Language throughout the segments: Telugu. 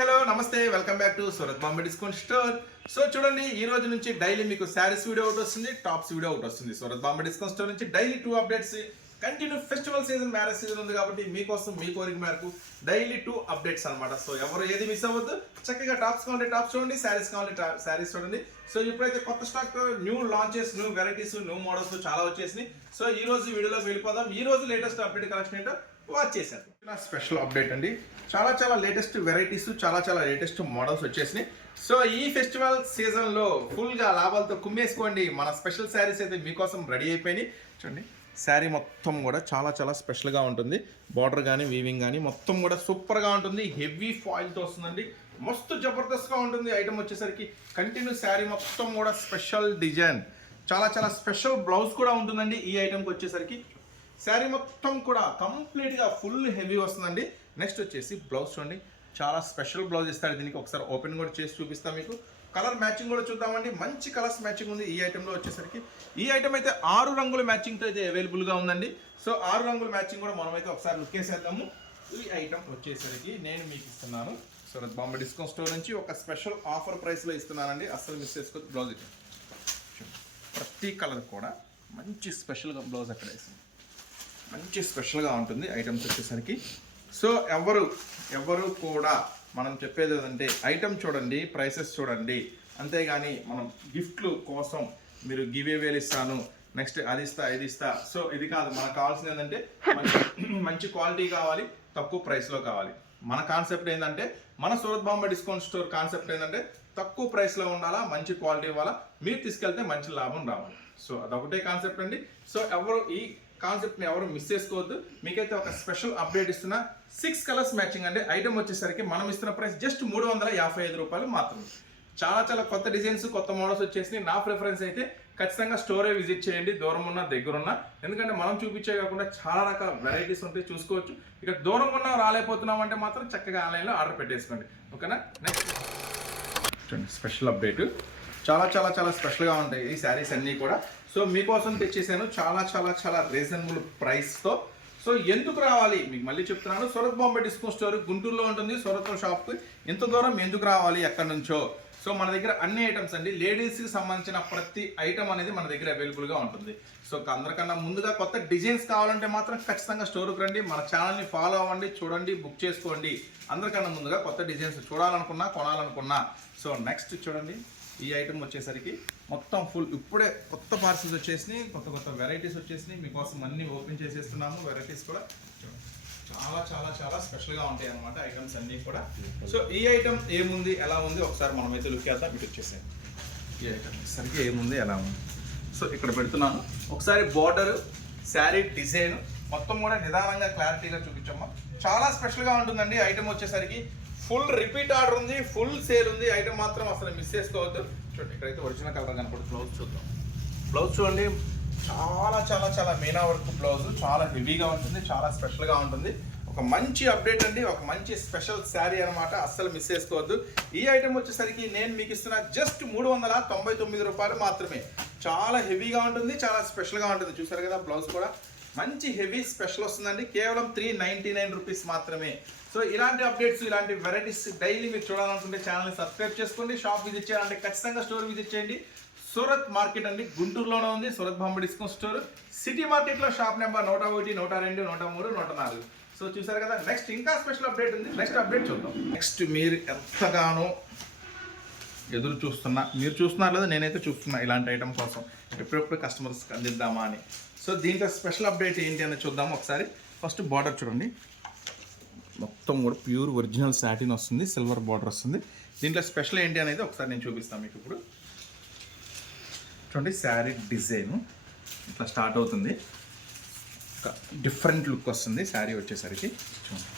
హలో నమస్తే welcome back to Surat Bombay discount store. So చూడండి, ఈ రోజు నుంచి డైలీ మీకు శారీస్ వీడియో ఒకటి వస్తుంది, టాప్స్ వీడియో ఒకటి వస్తుంది. సూరత్ బాంబే డిస్కౌంట్ స్టోర్ నుంచి daily 2 updates. Continue festival season, marriage season ఉంది కాబట్టి మీకోసం మీ కోరిక మేరకు డైలీ 2 అప్డేట్స్ అనమాట. సో ఎవరు ఏది మిస్ అవ్వద్దు, చక్కగా టాప్స్ కావాలంటే టాప్స్ చూడండి, శారీస్ కావాలంటే శారీస్ చూడండి. సో ఇప్పుడైతే కొత్త stock, new launches, new varieties, new models చాలా వచ్చేసినాయి. సో ఈ రోజు వీడియోలోకి వెళ్ళిపోదాం. ఈ రోజు లేటెస్ట్ అప్డేట్ కలెక్షన్ ఏంటో వాచ్ చేశారు. స్పెషల్ అప్డేట్ అండి, చాలా లేటెస్ట్ వెరైటీస్, చాలా లేటెస్ట్ మోడల్స్ వచ్చేసినాయి. సో ఈ ఫెస్టివల్ సీజన్లో ఫుల్గా లాభాలతో కుమ్మేసుకోండి. మన స్పెషల్ శారీస్ అయితే మీకోసం రెడీ అయిపోయినాయి. చూడండి, శారీ మొత్తం కూడా చాలా స్పెషల్గా ఉంటుంది. బార్డర్ కానీ వీవింగ్ కానీ మొత్తం కూడా సూపర్గా ఉంటుంది. హెవీ ఫాయిల్తో వస్తుందండి, మస్తు జబర్దస్త్గా ఉంటుంది. ఐటమ్ వచ్చేసరికి కంటిన్యూ శారీ మొత్తం కూడా స్పెషల్ డిజైన్, చాలా స్పెషల్ బ్లౌజ్ కూడా ఉంటుందండి. ఈ ఐటమ్కి వచ్చేసరికి శారీ మొత్తం కూడా కంప్లీట్గా ఫుల్ హెవీ వస్తుందండి. నెక్స్ట్ వచ్చేసి బ్లౌజ్ చూడండి, చాలా స్పెషల్ బ్లౌజ్ ఇస్తారు దీనికి. ఒకసారి ఓపెన్ కూడా చేసి చూపిస్తాం మీకు. కలర్ మ్యాచింగ్ కూడా చూద్దామండి. మంచి కలర్స్ మ్యాచింగ్ ఉంది ఈ ఐటెంలో వచ్చేసరికి. ఈ ఐటమ్ అయితే 6 రంగుల మ్యాచింగ్తో అయితే అవైలబుల్గా ఉందండి. సో 6 రంగుల మ్యాచింగ్ కూడా మనమైతే ఒకసారి లుక్ వేసేద్దాము. ఈ ఐటమ్ వచ్చేసరికి నేను మీకు ఇస్తున్నాను సూరత్ బాంబే డిస్కౌంట్ స్టోర్ నుంచి ఒక స్పెషల్ ఆఫర్ ప్రైస్లో ఇస్తున్నానండి. అస్సలు మిస్ చేసుకోవచ్చు. బ్లౌజ్ ప్రతి కలర్ కూడా మంచి స్పెషల్గా బ్లౌజ్ అక్కడ వేసింది, మంచి స్పెషల్గా ఉంటుంది ఐటమ్స్ వచ్చేసరికి. సో ఎవరు కూడా మనం చెప్పేది ఏంటంటే ఐటమ్ చూడండి, ప్రైసెస్ చూడండి, అంతేగాని మనం గిఫ్ట్లు కోసం మీరు గివ్ అవేలు ఇస్తాను, నెక్స్ట్ అది ఇస్తా ఇది ఇస్తా, సో ఇది కాదు. మనకు కావాల్సింది ఏంటంటే మంచి క్వాలిటీ కావాలి, తక్కువ ప్రైస్లో కావాలి. మన కాన్సెప్ట్ ఏంటంటే, మన Surat Bombay discount store concept ఏంటంటే తక్కువ ప్రైస్లో ఉండాలా, మంచి క్వాలిటీ ఇవ్వాలా, మీరు తీసుకెళ్తే మంచి లాభం రావాలి. సో అదొకటే కాన్సెప్ట్ అండి. సో ఈ కాన్సెప్ట్ని ఎవరు మిస్ చేసుకోవద్దు. మీకైతే ఒక స్పెషల్ అప్డేట్ ఇస్తున్నా. 6 కలర్స్ మ్యాచింగ్ అండి. ఐటమ్ వచ్చేసరికి మనం ఇస్తున్న ప్రైస్ జస్ట్ 355 రూపాయలు మాత్రమే. చాలా కొత్త డిజైన్స్, కొత్త మోడల్స్ వచ్చేసి నా ప్రిఫరెన్స్ అయితే ఖచ్చితంగా స్టోరే విజిట్ చేయండి, దూరం ఉన్న దగ్గరున్న. ఎందుకంటే మనం చూపించే కాకుండా చాలా రకాల వెరైటీస్ ఉంటాయి, చూసుకోవచ్చు. ఇక దూరం ఉన్న రాలేకపోతున్నాం అంటే మాత్రం చక్కగా ఆన్లైన్లో ఆర్డర్ పెట్టేసుకోండి, ఓకేనా. నెక్స్ట్ చూడండి, స్పెషల్ అప్డేట్. చాలా స్పెషల్గా ఉంటాయి ఈ శారీస్ అన్నీ కూడా. సో మీకోసం తెచ్చేసాను చాలా రీజనబుల్ ప్రైస్తో. సో ఎందుకు రావాలి మీకు మళ్ళీ చెప్తున్నాను, సూరత్ బాంబే డిస్కౌంట్ స్టోర్ గుంటూరులో ఉంటుంది. సూరత్ షాప్కి ఇంత దూరం ఎందుకు రావాలి, ఎక్కడి నుంచో. సో మన దగ్గర అన్ని ఐటమ్స్ అండి, లేడీస్కి సంబంధించిన ప్రతి ఐటమ్ అనేది మన దగ్గర అవైలబుల్గా ఉంటుంది. సో అందరికన్నా ముందుగా కొత్త డిజైన్స్ కావాలంటే మాత్రం ఖచ్చితంగా స్టోర్కి రండి, మన ఛానల్ని ఫాలో అవ్వండి, చూడండి, బుక్ చేసుకోండి. అందరికన్నా ముందుగా కొత్త డిజైన్స్ చూడాలనుకున్నా, కొనాలనుకున్నా. సో నెక్స్ట్ చూడండి, ఈ ఐటమ్ వచ్చేసరికి మొత్తం ఫుల్ ఇప్పుడే కొత్త పార్సల్స్ వచ్చేసినాయి, కొత్త వెరైటీస్ వచ్చేసినాయి. మీకోసం అన్నీ ఓపెన్ చేసేస్తున్నాము. వెరైటీస్ కూడా చాలా స్పెషల్గా ఉంటాయి అన్నమాట ఐటమ్స్ అన్నీ కూడా. సో ఈ ఐటమ్ ఏముంది, ఎలా ఉంది ఒకసారి మనమైతే లుక్ చేద్దాం. ఇటు వచ్చేసాయి ఈ ఐటమ్ వచ్చేసరికి ఏముంది, ఎలా ఉంది. సో ఇక్కడ పెడుతున్నాను. ఒకసారి బార్డర్, శారీ డిజైన్ మొత్తం కూడా నిదానంగా క్లారిటీగా చూపించమ్మా. చాలా స్పెషల్గా ఉంటుందండి ఐటమ్ వచ్చేసరికి. ఫుల్ రిపీట్ ఆర్డర్ ఉంది, ఫుల్ సేల్ ఉంది. ఐటమ్ మాత్రం అసలు మిస్ చేసుకోవద్దు. చూడండి, ఇక్కడైతే ఒరిజినల్ కలర్ కనపడుతుంది. బ్లౌజ్ చూద్దాం. బ్లౌజ్ చూడండి, చాలా మీనా వర్క్ బ్లౌజ్, చాలా హెవీగా ఉంటుంది, చాలా స్పెషల్గా ఉంటుంది. ఒక మంచి అప్డేట్ అండి, ఒక మంచి స్పెషల్ శారీ అనమాట. అస్సలు మిస్ చేసుకోవద్దు. ఈ ఐటమ్ వచ్చేసరికి నేను మీకు ఇస్తున్న జస్ట్ 399 రూపాయలు మాత్రమే. చాలా హెవీగా ఉంటుంది, చాలా స్పెషల్గా ఉంటుంది. చూసారు కదా, బ్లౌజ్ కూడా మంచి హెవీ స్పెషల్ వస్తుందండి. కేవలం 399 రూపీస్ మాత్రమే. సో ఇలాంటి అప్డేట్స్, ఇలాంటి వెరైటీస్ డైలీ మీరు చూడాలనుకుంటే ఛానల్ని సబ్స్క్రైబ్ చేసుకోండి. షాప్ విజిట్ చేయాలంటే ఖచ్చితంగా స్టోర్ విజిట్ చేయండి. సూరత్ మార్కెట్ అండి, గుంటూరులోనే ఉంది Surat Bombay discount store. City మార్కెట్లో షాప్ నెంబర్ 101, 102, 103, 104. సో చూసారు కదా. నెక్స్ట్ ఇంకా స్పెషల్ అప్డేట్ ఉంది, నెక్స్ట్ అప్డేట్ చూద్దాం. నెక్స్ట్ మీరు ఎంతగానో ఎదురు చూస్తున్నా, మీరు చూస్తున్నారు లేదా, నేనైతే చూస్తున్నా ఇలాంటి ఐటమ్ కోసం ఎప్పుడెప్పుడు కస్టమర్స్కి అందిద్దామా అని. సో దీంట్లో స్పెషల్ అప్డేట్ ఏంటి అని చూద్దాము ఒకసారి. ఫస్ట్ బార్డర్ చూడండి, మొత్తం కూడా ప్యూర్ ఒరిజినల్ సాటిన్ వస్తుంది, సిల్వర్ బార్డర్ వస్తుంది. దీంట్లో స్పెషల్ ఏంటి అనేది ఒకసారి నేను చూపిస్తాను మీకు. ఇప్పుడు చూడండి, శారీ డిజైన్ ఇట్లా స్టార్ట్ అవుతుంది. ఒక డిఫరెంట్ లుక్ వస్తుంది శారీ వచ్చేసరికి. చూడండి,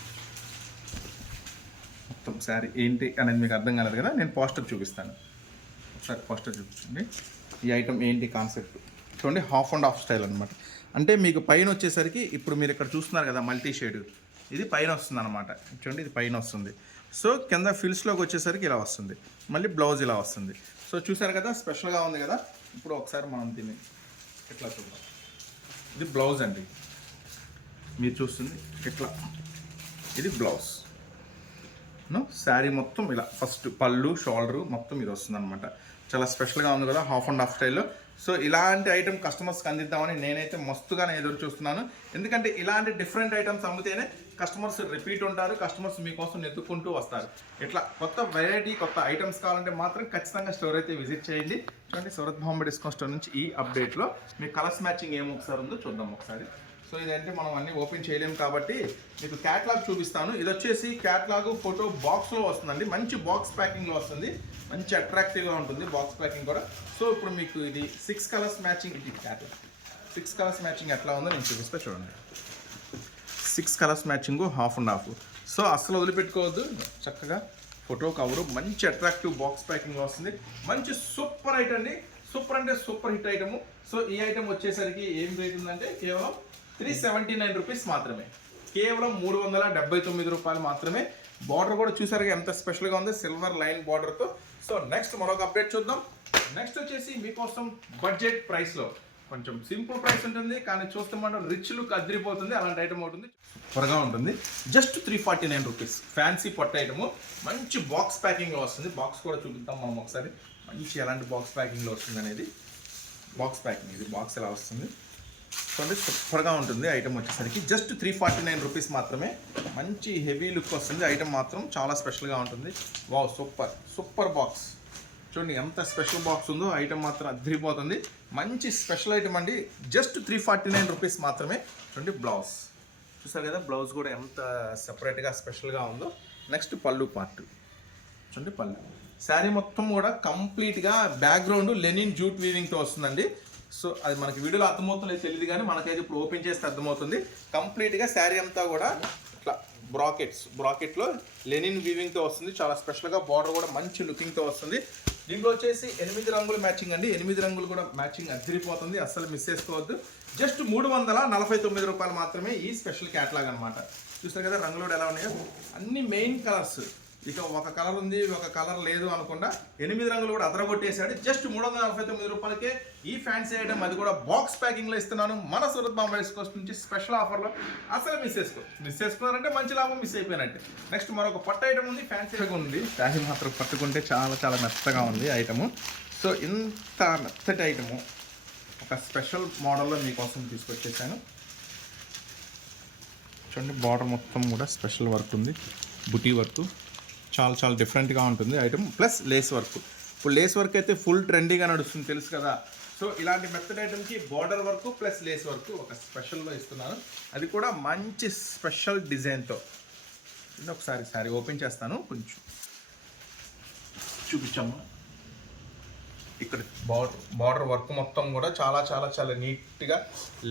మొత్తం శారీ ఏంటి అనేది మీకు అర్థం కాలేదు కదా, నేను పోస్టర్ చూపిస్తాను. ఒకసారి పోస్టర్ చూపించండి. ఈ ఐటమ్ ఏంటి కాన్సెప్ట్ చూడండి, హాఫ్ అండ్ హాఫ్ స్టైల్ అనమాట. అంటే మీకు పైన వచ్చేసరికి ఇప్పుడు మీరు ఇక్కడ చూస్తున్నారు కదా, మల్టీ షేడ్, ఇది పైన వస్తుంది అనమాట. చూడండి, ఇది పైన వస్తుంది. సో కింద ఫిల్స్లోకి వచ్చేసరికి ఇలా వస్తుంది, మళ్ళీ బ్లౌజ్ ఇలా వస్తుంది. సో చూసారు కదా, స్పెషల్గా ఉంది కదా. ఇప్పుడు ఒకసారి మనం దీన్ని ఇట్లా చూద్దాం. ఇది బ్లౌజ్ అండి, మీరు చూస్తుంది ఇట్లా, ఇది బ్లౌజ్. శారీ మొత్తం ఇలా ఫస్ట్ పళ్ళు షోల్డరు మొత్తం ఇది వస్తుంది అనమాట. చాలా స్పెషల్గా ఉంది కదా, హాఫ్ అండ్ హాఫ్ స్టైల్లో. సో ఇలాంటి ఐటమ్ కస్టమర్స్కి అందిద్దామని నేనైతే మస్తుగానే ఎదురు చూస్తున్నాను. ఎందుకంటే ఇలాంటి డిఫరెంట్ ఐటమ్స్ అమ్మితేనే కస్టమర్స్ రిపీట్ ఉంటారు, కస్టమర్స్ మీకోసం ఎత్తుక్కుంటూ వస్తారు. ఇట్లా కొత్త వెరైటీ కొత్త ఐటమ్స్ కావాలంటే మాత్రం ఖచ్చితంగా స్టోర్ అయితే విజిట్ చేయండి. చూడండి, సూరత్ బాంబే డిస్కౌంట్ స్టోర్ నుంచి ఈ అప్డేట్లో మీ కలర్స్ మ్యాచింగ్ ఏం ఒకసారి ఉందో చూద్దాం ఒకసారి. సో ఇదంటే మనం అన్నీ ఓపెన్ చేయలేము కాబట్టి మీకు క్యాటలాగ్ చూపిస్తాను. ఇది వచ్చేసి క్యాటలాగ్ ఫోటో బాక్స్లో వస్తుందండి, మంచి బాక్స్ ప్యాకింగ్లో వస్తుంది, మంచి అట్రాక్టివ్గా ఉంటుంది బాక్స్ ప్యాకింగ్ కూడా. సో ఇప్పుడు మీకు ఇది 6 కలర్స్ మ్యాచింగ్, ఇది క్యాటలాగ్ 6 కలర్స్ మ్యాచింగ్ ఎట్లా ఉందో నేను చూపిస్తా చూడండి. 6 colours matching half and half. So అస్సలు వదిలిపెట్టుకోవద్దు, చక్కగా ఫోటో కవరు మంచి అట్రాక్టివ్ బాక్స్ ప్యాకింగ్లో వస్తుంది. మంచి సూపర్ ఐటమ్ అండి, సూపర్ అంటే సూపర్ హిట్ ఐటము. సో ఈ ఐటమ్ వచ్చేసరికి ఏం రేట్ ఉందంటే కేవలం 379 రూపీస్ మాత్రమే, కేవలం 379 రూపాయలు మాత్రమే. బార్డర్ కూడా చూసారుగా ఎంత స్పెషల్గా ఉంది, సిల్వర్ లైన్ బార్డర్తో. సో నెక్స్ట్ మరొక అప్డేట్ చూద్దాం. నెక్స్ట్ వచ్చేసి మీకోసం బడ్జెట్ ప్రైస్లో కొంచెం సింపుల్ ప్రైస్ ఉంటుంది, కానీ చూస్తే మనం రిచ్ లుక్ అదిరిపోతుంది. అలాంటి ఐటమ్ ఉంటుంది, త్వరగా ఉంటుంది. జస్ట్ 349 రూపీస్ ఫ్యాన్సీ పట్టు ఐటము, మంచి బాక్స్ ప్యాకింగ్లో వస్తుంది. బాక్స్ కూడా చూపిద్దాం మనం ఒకసారి, మంచి ఎలాంటి బాక్స్ ప్యాకింగ్లో వస్తుంది అనేది. బాక్స్ ప్యాకింగ్, ఇది బాక్స్ ఎలా వస్తుంది చూడండి, సూపర్గా ఉంటుంది. ఐటమ్ వచ్చేసరికి జస్ట్ 349 రూపీస్ మాత్రమే. మంచి హెవీ లుక్ వస్తుంది, ఐటమ్ మాత్రం చాలా స్పెషల్గా ఉంటుంది. వావ్, సూపర్ సూపర్ బాక్స్ చూడండి, ఎంత స్పెషల్ బాక్స్ ఉందో. ఐటమ్ మాత్రం అదిరిపోతుంది, మంచి స్పెషల్ ఐటమ్ అండి. జస్ట్ 349 రూపీస్ మాత్రమే. చూడండి, బ్లౌజ్ చూసారు కదా, బ్లౌజ్ కూడా ఎంత సెపరేట్గా స్పెషల్గా ఉందో. నెక్స్ట్ పళ్ళు పార్ట్ చూడండి, పళ్ళు శారీ మొత్తం కూడా కంప్లీట్గా బ్యాక్గ్రౌండ్ లెనిన్ జూట్ వీవింగ్తో వస్తుందండి. సో అది మనకి వీడియోలో అర్థమవుతుందో తెలియదు, కానీ మనకైతే ఇప్పుడు ఓపెన్ చేస్తే అర్థమవుతుంది. కంప్లీట్గా శారీ అంతా కూడా ఇట్లా బ్రాకెట్లో లెనిన్ వీవింగ్తో వస్తుంది, చాలా స్పెషల్గా. బార్డర్ కూడా మంచి లుకింగ్తో వస్తుంది. దీంట్లో వచ్చేసి 8 రంగులు మ్యాచింగ్ అండి, 8 రంగులు కూడా మ్యాచింగ్ అదిరిపోతుంది, అస్సలు మిస్ చేసుకోవద్దు. జస్ట్ 349 రూపాయలు మాత్రమే ఈ స్పెషల్ క్యాటలాగ్ అనమాట. చూస్తారు కదా రంగులు కూడా ఎలా ఉన్నాయో, అన్ని మెయిన్ కలర్స్. ఇక ఒక కలర్ ఉంది ఒక కలర్ లేదు అనకుండా 8 రంగులు కూడా అదరగొట్టేసాడు. జస్ట్ 349 రూపాయలకే ఈ ఫ్యాన్సీ ఐటమ్, అది కూడా బాక్స్ ప్యాకింగ్లో ఇస్తున్నాను మన సూరత్ బాంబే డిస్కౌంట్ నుంచి స్పెషల్ ఆఫర్లో. అసలు మిస్ చేసుకున్నారంటే మంచి లాభం, మిస్ అయిపోయినట్టే. నెక్స్ట్ మరొక పట్టు ఐటమ్ ఉంది, ఫ్యాన్సీగా ఉంది. శారీ మాత్రం పట్టుకుంటే చాలా చాలా మెత్తగా ఉంది ఐటము. సో ఇంత మెత్తటి ఐటము ఒక స్పెషల్ మోడల్లో మీకోసం తీసుకొచ్చేసాను. చూడండి, బార్డర్ మొత్తం కూడా స్పెషల్ వర్క్ ఉంది, బుటీ వర్క్, చాలా చాలా డిఫరెంట్గా ఉంటుంది ఐటమ్. ప్లస్ లేస్ వర్క్, ఇప్పుడు లేస్ వర్క్ అయితే ఫుల్ ట్రెండీగా నడుస్తుంది తెలుసు కదా. సో ఇలాంటి మెథడ్ ఐటమ్కి border work plus lace work ఒక స్పెషల్గా ఇస్తున్నాను, అది కూడా మంచి స్పెషల్ డిజైన్తో. ఒకసారి సారీ ఓపెన్ చేస్తాను, కొంచెం చూపించాము. ఇక్కడ బార్డర్ వర్క్ మొత్తం కూడా చాలా చాలా చాలా నీట్గా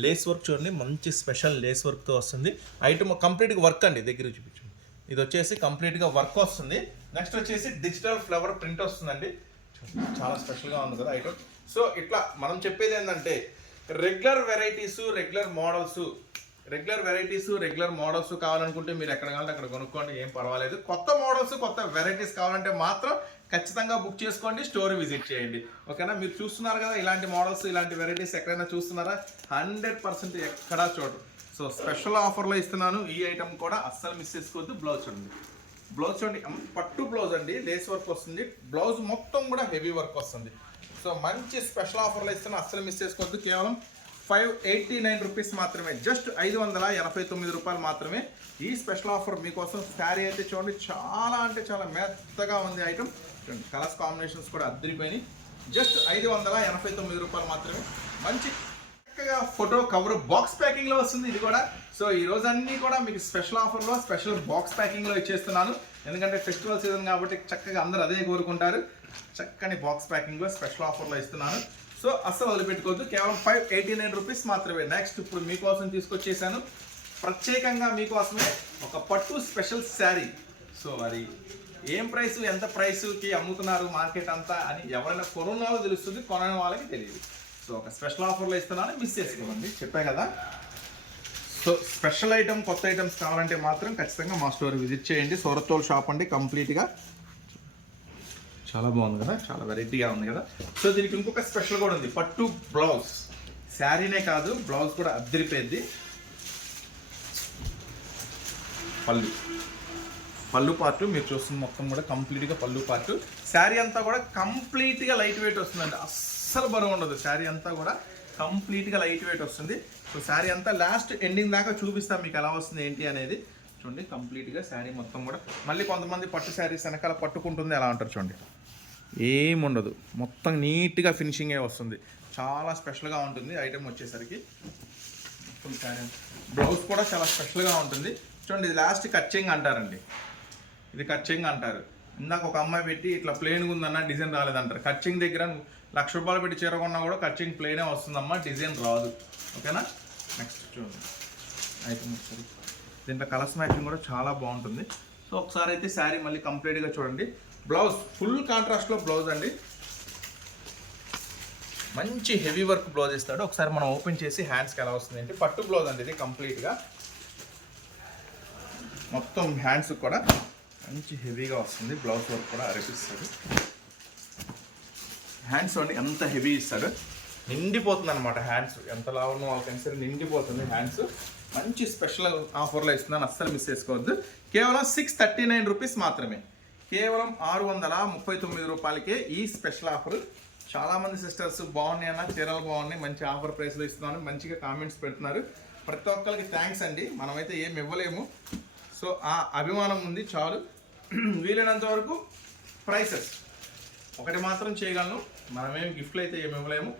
లేస్ వర్క్ చూడండి, మంచి స్పెషల్ లేస్ వర్క్తో వస్తుంది. ఐటమ్ కంప్లీట్గా వర్క్ అండి, దగ్గర చూపించండి. ఇది వచ్చేసి కంప్లీట్గా వర్క్ వస్తుంది. నెక్స్ట్ వచ్చేసి డిజిటల్ ఫ్లవర్ ప్రింట్ వస్తుందండి, చాలా స్పెషల్గా ఉంది కదా ఐటమ్. సో ఇట్లా మనం చెప్పేది ఏంటంటే రెగ్యులర్ వెరైటీసు రెగ్యులర్ మోడల్స్ కావాలనుకుంటే మీరు ఎక్కడ కావాలంటే అక్కడ కొనుక్కోండి, ఏం పర్వాలేదు. కొత్త మోడల్స్ కొత్త వెరైటీస్ కావాలంటే మాత్రం ఖచ్చితంగా బుక్ చేసుకోండి, స్టోర్ విజిట్ చేయండి, ఓకేనా. మీరు చూస్తున్నారు కదా ఇలాంటి మోడల్స్ ఇలాంటి వెరైటీస్ ఎక్కడైనా చూస్తున్నారా? 100% ఎక్కడా చూడరు. సో స్పెషల్ ఆఫర్లో ఇస్తున్నాను ఈ ఐటమ్ కూడా, అస్సలు మిస్ చేసుకోవద్దు. బ్లౌజ్ చూడండి, పట్టు బ్లౌజ్ అండి, లేస్ వర్క్ వస్తుంది. బ్లౌజ్ మొత్తం కూడా హెవీ వర్క్ వస్తుంది. సో మంచి స్పెషల్ ఆఫర్లో ఇస్తున్నా, అస్సలు మిస్ చేసుకోవద్దు. కేవలం 589 రూపీస్ మాత్రమే, జస్ట్ 589 రూపాయలు మాత్రమే ఈ స్పెషల్ ఆఫర్ మీకోసం. శారీ అయితే చూడండి, చాలా అంటే చాలా మెత్తగా ఉంది ఐటమ్. చూడండి, కలర్స్ కాంబినేషన్స్ కూడా అద్దరిపోయినాయి. జస్ట్ 589 రూపాయలు మాత్రమే. మంచి చక్కగా ఫోటో కవర్ బాక్స్ ప్యాకింగ్లో వస్తుంది ఇది కూడా. సో ఈ రోజు అన్నీ కూడా మీకు స్పెషల్ ఆఫర్లో స్పెషల్ బాక్స్ ప్యాకింగ్లో ఇచ్చేస్తున్నాను, ఎందుకంటే ఫెస్టివల్ సీజన్ కాబట్టి చక్కగా అందరూ అదే కోరుకుంటారు. చక్కని బాక్స్ ప్యాకింగ్లో స్పెషల్ ఆఫర్లో ఇస్తున్నాను. సో అస్సలు వదిలిపెట్టుకోవద్దు, కేవలం 589 రూపీస్ మాత్రమే. నెక్స్ట్ ఇప్పుడు మీకోసం తీసుకొచ్చేసాను ప్రత్యేకంగా మీకోసమే ఒక పట్టు స్పెషల్ శారీ. సో అది ఏం ప్రైస్, ఎంత ప్రైస్కి అమ్ముతున్నారు మార్కెట్ అంతా అని ఎవరైనా కొనున్న వాళ్ళు తెలుస్తుంది, కొనని వాళ్ళకి తెలియదు. సో ఒక స్పెషల్ ఆఫర్లో ఇస్తున్నాను, మిస్ చేసుకోండి, చెప్పా కదా. సో స్పెషల్ ఐటమ్ కొత్త ఐటమ్స్ కావాలంటే మాత్రం ఖచ్చితంగా మా స్టోర్ విజిట్ చేయండి. సూరత్ షాప్ అండి, కంప్లీట్గా చాలా బాగుంది కదా, చాలా వెరైటీగా ఉంది కదా. సో దీనికి ఇంకొక స్పెషల్ కూడా ఉంది, పట్టు బ్లౌజ్. శారీనే కాదు, బ్లౌజ్ కూడా అద్దరిపోయింది. పళ్ళు పళ్ళు పార్ట్ మీరు చూస్తుంది మొత్తం కూడా కంప్లీట్గా పళ్ళు పార్ట్. శారీ అంతా కూడా కంప్లీట్గా లైట్ వెయిట్ వస్తుందండి, అస్సలు బరువు ఉండదు. శారీ అంతా కూడా కంప్లీట్గా లైట్ వెయిట్ వస్తుంది. సో శారీ అంతా లాస్ట్ ఎండింగ్ దాకా చూపిస్తాం మీకు ఎలా వస్తుంది ఏంటి అనేది. చూడండి కంప్లీట్గా శారీ మొత్తం కూడా. మళ్ళీ కొంతమంది పట్టు శారీస్ వెనకాల పట్టుకుంటుంది ఎలా అంటారు చూడండి, ఏముండదు, మొత్తం నీట్గా ఫినిషింగే వస్తుంది. చాలా స్పెషల్గా ఉంటుంది ఐటెం వచ్చేసరికి. మొత్తం శారీ బ్లౌజ్ కూడా చాలా స్పెషల్గా ఉంటుంది. చూడండి ఇది లాస్ట్ కచ్చింగ్ అంటారండి, ఇది కచ్చింగ్ అంటారు. ఇందాక ఒక అమ్మాయి పెట్టి ఇట్లా ప్లెయిన్గా ఉందన్న డిజైన్ రాలేదంటారు. కచ్చింగ్ దగ్గర 1,00,000 రూపాయలు పెట్టి చీర కొన్నా కూడా కచ్చింగ్ ప్లెయినే వస్తుందమ్మా, డిజైన్ రాదు. ఓకేనా. నెక్స్ట్ చూడండి ఐటమ్ వస్తుంది. దీంట్లో కలర్స్ మ్యాచింగ్ కూడా చాలా బాగుంటుంది. సో ఒకసారి అయితే శారీ మళ్ళీ కంప్లీట్గా చూడండి. బ్లౌజ్ ఫుల్ కాంట్రాస్ట్లో బ్లౌజ్ అండి, మంచి హెవీ వర్క్ బ్లౌజ్ ఇస్తాడు. ఒకసారి మనం ఓపెన్ చేసి హ్యాండ్స్కి ఎలా వస్తుంది అంటే పట్టు బ్లౌజ్ అండి ఇది కంప్లీట్గా. మొత్తం హ్యాండ్స్ కూడా మంచి హెవీగా వస్తుంది, బ్లౌజ్ వర్క్ కూడా అరిపిస్తాడు. హ్యాండ్స్ అండి ఎంత హెవీ ఇస్తాడు, నిండిపోతుంది అనమాట హ్యాండ్స్. ఎంత లావునో వాళ్ళకైనా సరే నిండిపోతుంది హ్యాండ్స్. మంచి స్పెషల్ ఆఫర్లో ఇస్తున్నాను, అస్సలు మిస్ చేసుకోవద్దు. కేవలం 639 రూపీస్ మాత్రమే, కేవలం 639 రూపాయలకే ఈ స్పెషల్ ఆఫర్. చాలామంది సిస్టర్స్ బాగున్నాయి అన్న, చీరలు బాగున్నాయి, మంచి ఆఫర్ ప్రైస్లో ఇస్తున్నాను, మంచిగా కామెంట్స్ పెడుతున్నారు. ప్రతి ఒక్కరికి థ్యాంక్స్ అండి. మనమైతే ఏమి ఇవ్వలేము, సో ఆ అభిమానం ఉంది చాలు. వీలైనంత వరకు ప్రైసెస్ ఒకటి మాత్రం చేయగలను, మనమేమి గిఫ్ట్లు అయితే ఏమి ఇవ్వలేము.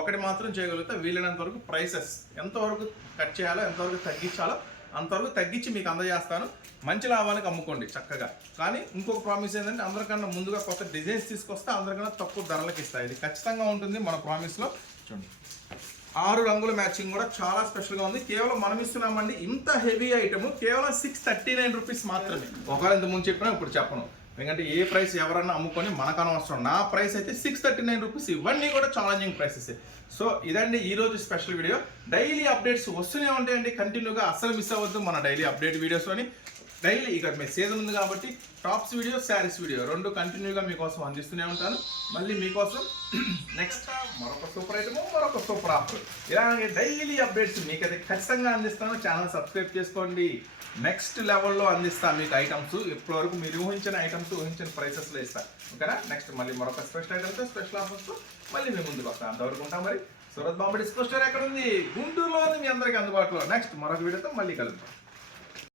ఒకటి మాత్రం చేయగలుగుతా, వీలైనంత వరకు ప్రైసెస్ ఎంతవరకు కట్ చేయాలో, ఎంతవరకు తగ్గించాలో అంతవరకు తగ్గించి మీకు అందజేస్తాను. మంచి లాభానికి అమ్ముకోండి చక్కగా. కానీ ఇంకొక ప్రామిస్ ఏంటంటే అందరికన్నా ముందుగా కొత్త డిజైన్స్ తీసుకొస్తే అందరికన్నా తక్కువ ధరలకు ఇస్తాయి. ఇది ఖచ్చితంగా ఉంటుంది మన ప్రామిస్లో. చూడండి 6 రంగుల మ్యాచింగ్ కూడా చాలా స్పెషల్గా ఉంది. కేవలం మనం ఇస్తున్నామండి ఇంత హెవీ ఐటమ్ కేవలం 639 రూపీస్ మాత్రమే. ఒకవేళ ఇంత ముందు చెప్పినా ఇప్పుడు చెప్పను, ఎందుకంటే ఏ ప్రైస్ ఎవరన్నా అమ్ముకొని మనకు అనవసరం. నా ప్రైస్ అయితే 639 రూపీస్. ఇవన్నీ కూడా ఛాలెంజింగ్ ప్రైసెస్. సో ఇదండి ఈరోజు స్పెషల్ వీడియో. డైలీ అప్డేట్స్ వస్తూనే ఉంటాయండి కంటిన్యూగా, అస్సలు మిస్ అవ్వద్దు మన డైలీ అప్డేట్ వీడియోస్ని. డైలీ ఇక్కడ మీ సీజన్ ఉంది కాబట్టి టాప్స్ వీడియో, శారీస్ వీడియో రెండు కంటిన్యూగా మీకోసం అందిస్తూనే ఉంటాను. మళ్ళీ మీకోసం నెక్స్ట్ మరొక సూపర్ ఐటమ్, మరొక సూపర్ ఆఫర్, ఇలాగే డైలీ అప్డేట్స్ మీకైతే ఖచ్చితంగా అందిస్తాను. ఛానల్ సబ్స్క్రైబ్ చేసుకోండి. నెక్స్ట్ లెవెల్లో అందిస్తాను మీకు ఐటమ్స్. ఇప్పటివరకు మీరు ఊహించిన ఐటమ్స్, ఊహించిన ప్రైసెస్లో ఇస్తాను. ఓకేనా. నెక్స్ట్ మళ్ళీ మరొక స్పెషల్ ఐటమ్తో, స్పెషల్ ఆఫర్స్తో మళ్ళీ మీ ముందుకు వస్తాను. అంతవరకు ఉంటాం. మరి సూరత్ బాంబే డిస్కో స్టోర్ ఎక్కడ ఉంది? గుంటూరులో ఉంది, మీ అందరికీ అందుబాటులో. నెక్స్ట్ మరొక వీడియోతో మళ్ళీ కలుద్దాం.